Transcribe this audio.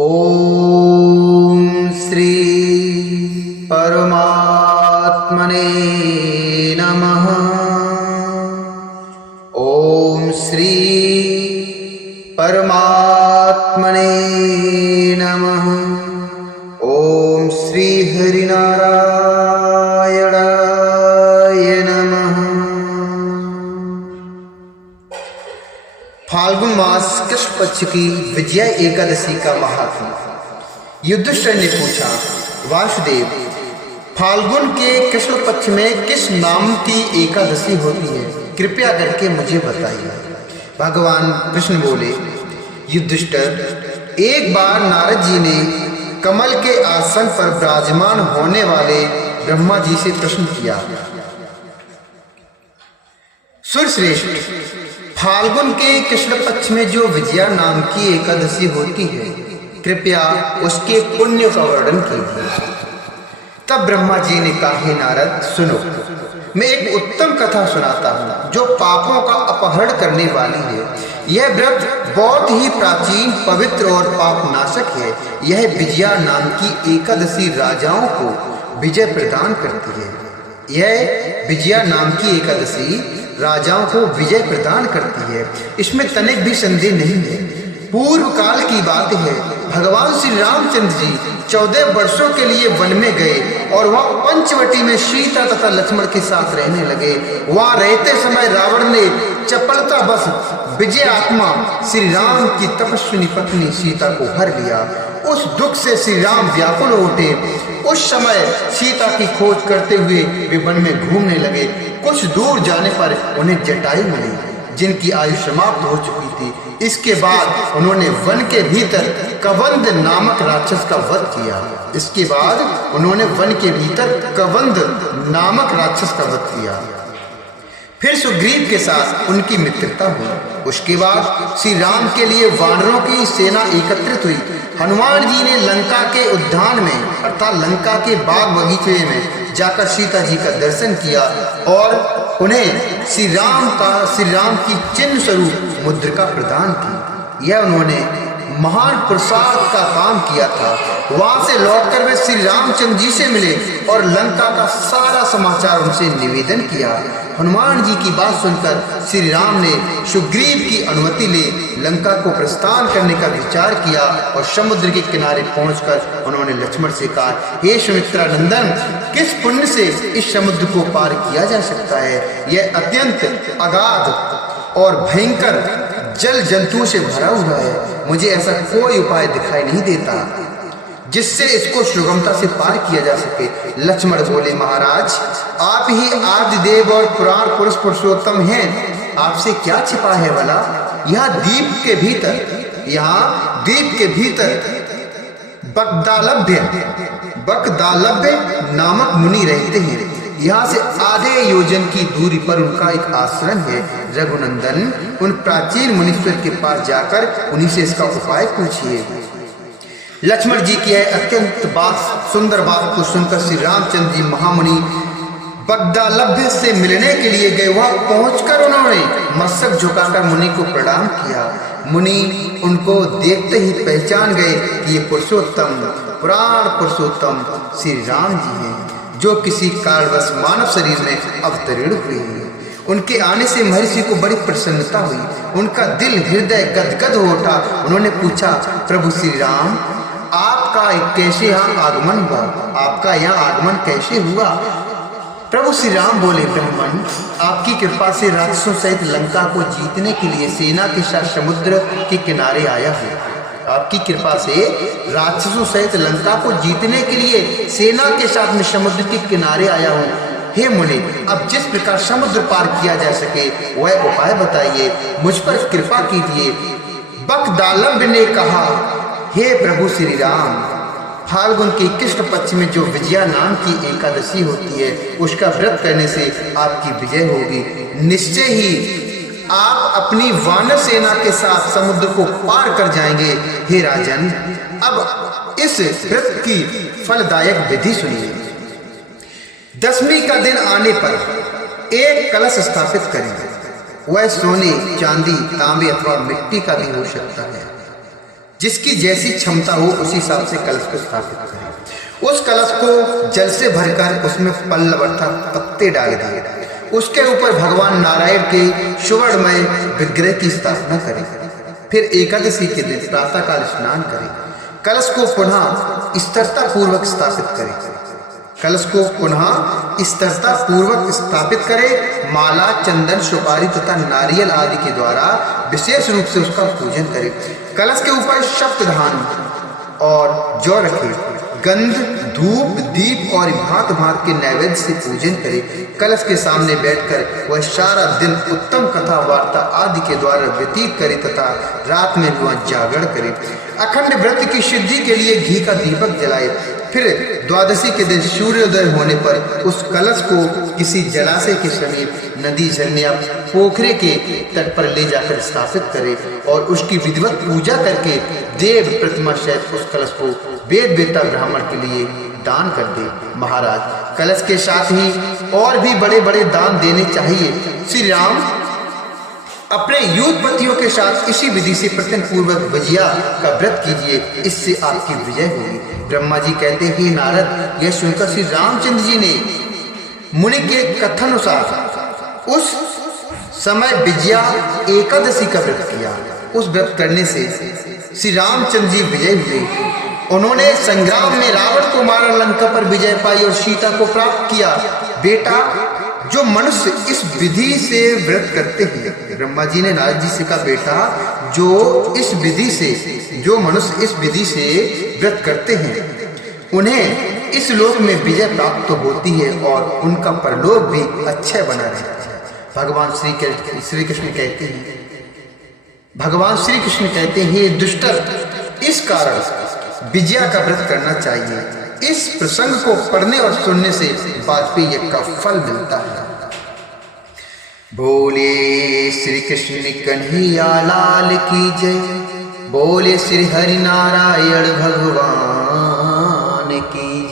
ओम श्री परमात्मने नमः। ओम श्री परमात्मने नमः। ओम श्री हरिनारायणाय नमः। फाल्गुन मास कृष्ण पक्ष की विजया एकादशी का महात्म्य। युधिष्ठिर ने पूछा, वासुदेव, फाल्गुन के कृष्ण पक्ष में किस नाम की एकादशी होती है? कृपया करके मुझे बताइए। भगवान कृष्ण बोले, युधिष्ठिर, एक बार नारद जी ने कमल के आसन पर विराजमान होने वाले ब्रह्मा जी से प्रश्न किया, सुरश्रेष्ठ, फाल्गुन के कृष्ण पक्ष में जो विजया नाम की एकादशी होती है, कृपया उसके पुण्य का वर्णन कीजिए। तब ब्रह्मा जी ने कहा, हे नारद, सुनो, मैं एक उत्तम कथा सुनाता हूँ जो पापों का अपहरण करने वाली है। यह व्रत बहुत ही प्राचीन, पवित्र और पापनाशक है। यह विजया नाम की एकादशी राजाओं को विजय प्रदान करती है। यह विजया नाम की एकादशी राजाओं को विजय प्रदान करती है, इसमें तनिक भी संदेह नहीं है। पूर्व काल की बात है, भगवान श्री रामचंद्र जी 14 वर्षों के लिए वन में गए और वह पंचवटी में सीता तथा लक्ष्मण के साथ रहने लगे। वहां रहते समय रावण ने चपलता बस विजय आत्मा श्री राम की तपस्विनी पत्नी सीता को हर लिया। उस दुख से श्री राम व्याकुल उठे। उस समय सीता की खोज करते हुए वे वन में घूमने लगे। कुछ दूर जाने पर उन्हें जटायु मिली, जिनकी आयु समाप्त हो चुकी थी। इसके बाद उन्होंने वन के भीतर कबंध नामक राक्षस का वध किया। इसके बाद उन्होंने वन के भीतर कबंध नामक राक्षस का वध किया। फिर सुग्रीव के साथ उनकी मित्रता हुई। उसके बाद श्री राम के लिए वानरों की सेना एकत्रित हुई। हनुमान जी ने लंका के उद्यान में अर्थात लंका के बाग बगीचे में जाकर सीता जी का दर्शन किया और उन्हें श्री राम की चिन्ह स्वरूप मुद्रिका प्रदान की। यह उन्होंने महान प्रसाद का काम किया था। वहां से लौटकर वे श्री रामचंद्र जी से मिले और लंका का सारा समाचार उनसे निवेदन किया। हनुमान जी की बात सुनकर श्री राम ने सुग्रीव की अनुमति ले लंका को प्रस्थान करने का विचार किया और समुद्र के किनारे पहुंचकर उन्होंने लक्ष्मण से कहा, हे सुमित्रा नंदन, किस पुण्य से इस समुद्र को पार किया जा सकता है? यह अत्यंत अगाध और भयंकर जल जंतुओं से भरा हुआ है। मुझे ऐसा कोई उपाय दिखाई नहीं देता जिससे इसको सुगमता से पार किया जा सके। लक्ष्मण बोले, महाराज, आप ही आदि देव और पुराण पुरुष पुरुषोत्तम हैं, आपसे क्या छिपा है भला? यहाँ द्वीप के भीतर बकदालभ्य नामक मुनि रहते हैं। यहाँ से आधे योजन की दूरी पर उनका एक आश्रम है। रघुनंदन, उन प्राचीन मुनीश्वर के पास जाकर उन्हीं से इसका उपाय पूछिए। लक्ष्मण जी की यह अत्यंत सुंदर बात को सुनकर श्री रामचंद्र जी महामुनि बगदालभ्य से मिलने के लिए गए। वहां पहुंचकर उन्होंने मस्तक झुकाकर मुनि को प्रणाम किया। मुनि उनको देखते ही पहचान गए कि ये पुरुषोत्तम, पुराण पुरुषोत्तम श्री राम जी हैं, जो किसी कारणवश मानव शरीर में अवतरण हुए हैं। उनके आने से महर्षि को बड़ी प्रसन्नता हुई। उनका दिल हृदय गदगद हो उठा। उन्होंने पूछा, प्रभु श्री राम, आपका कैसे यहाँ आगमन हुआ? आपका यहाँ आगमन कैसे हुआ? प्रभु श्री राम बोले, ब्राह्मण, आपकी कृपा से राक्षसों सहित लंका को जीतने के लिए सेना के साथ समुद्र के किनारे आया हूँ। आपकी कृपा से राक्षसों सहित लंका को जीतने के लिए सेना के साथ में समुद्र के किनारे आया हूँ। हे मुनि, अब जिस प्रकार समुद्र पार किया जा सके वह उपाय बताइए, मुझ पर कृपा कीजिए। बकदालभ्य ने कहा, हे प्रभु श्री राम, फाल्गुन के कृष्ण पक्ष में जो विजया नाम की एकादशी होती है, उसका व्रत करने से आपकी विजय होगी। निश्चय ही आप अपनी वानर सेना के साथ समुद्र को पार कर जाएंगे। हे राजन, अब इस व्रत की फलदायक विधि सुनिए। दशमी का दिन आने पर एक कलश स्थापित करेंगे। वह सोने, चांदी, तांबे अथवा मिट्टी का भी हो सकता है। जिसकी जैसी क्षमता हो उसी हिसाब से कलश को स्थापित करें। उस कलश को जल से भरकर उसमें पल्लव अर्थात पत्ते डाल दिए, उसके ऊपर भगवान नारायण के सुवर्णमय विग्रह की स्थापना करें। फिर एकादशी के दिन प्रातःकाल स्नान करें। कलश को पुनः स्थिरता पूर्वक स्थापित करें। कलश को पुनः स्थिरता पूर्वक स्थापित करें। माला, चंदन, सुपारी तथा नारियल आदि के द्वारा विशेष रूप से उसका पूजन करें। कलश के ऊपर सप्त धान और जौ रखें। गंध, धूप, दीप और भांत भांत के नैवेद्य से पूजन करें। कलश के सामने बैठकर वह सारा दिन उत्तम कथा वार्ता आदि के द्वारा व्यतीत करे तथा रात में वह जागरण करे। अखंड व्रत की सिद्धि के लिए घी का दीपक जलाए। फिर द्वादशी के दिन सूर्योदय होने पर उस कलश को किसी जलाशय के समीप, नदी, झरने या पोखरे के तट पर ले जाकर स्थापित करे और उसकी विधिवत पूजा करके देव प्रतिमा सहित उस कलश को वेद वेता ब्राह्मण के लिए दान कर दे। महाराज, कलश के साथ ही और भी बड़े बड़े दान देने चाहिए। श्री राम अपने युद्धपतियों के साथ इसी विधि से प्रत्यन पूर्वक विजया का व्रत कीजिए, इससे आपकी विजय होगी। ब्रह्मा जी कहते हैं, हे नारद, यह सुनकर श्री रामचंद्र जी ने मुनि के कथनानुसार उस समय विजया एकादशी का व्रत किया। उस व्रत करने से श्री रामचंद्र जी विजय हुए। उन्होंने संग्राम में रावण को मारा, लंका पर विजय पाई और सीता को प्राप्त किया। बेटा, जो मनुष्य इस विधि से व्रत करते हैं, ब्रह्मा जी ने नारद जी से कहा, बेटा, जो मनुष्य इस विधि से व्रत करते हैं उन्हें इस लोक में विजय प्राप्त तो होती है और उनका परलोक भी अक्षय बना रहता है। भगवान श्री कृष्ण कहते हैं, हे दुष्टर, इस कारण विजया का व्रत करना चाहिए। इस प्रसंग को पढ़ने और सुनने से वाजपेयी यज्ञ का फल मिलता है। बोले श्री कृष्ण कन्हैया लाल की जय। बोले श्री हरि नारायण भगवान की